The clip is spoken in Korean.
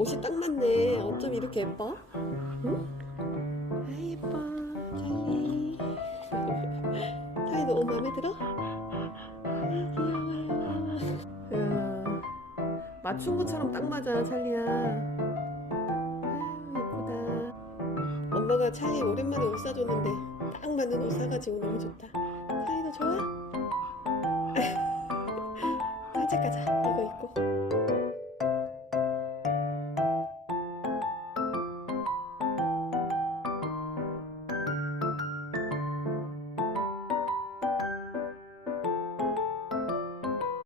옷이 딱 맞네. 어쩜 이렇게 예뻐? 응? 아 예뻐 찰리. 찰리 너 옷 마음에 들어? 아 귀여워요. 이야, 맞춘 것처럼 딱 맞아 찰리야. 아유 예쁘다. 엄마가 찰리 오랜만에 옷 사줬는데 딱 맞는 옷 사가지고 너무 좋다. 찰리 너 좋아? 산책 가자. 이거 입고.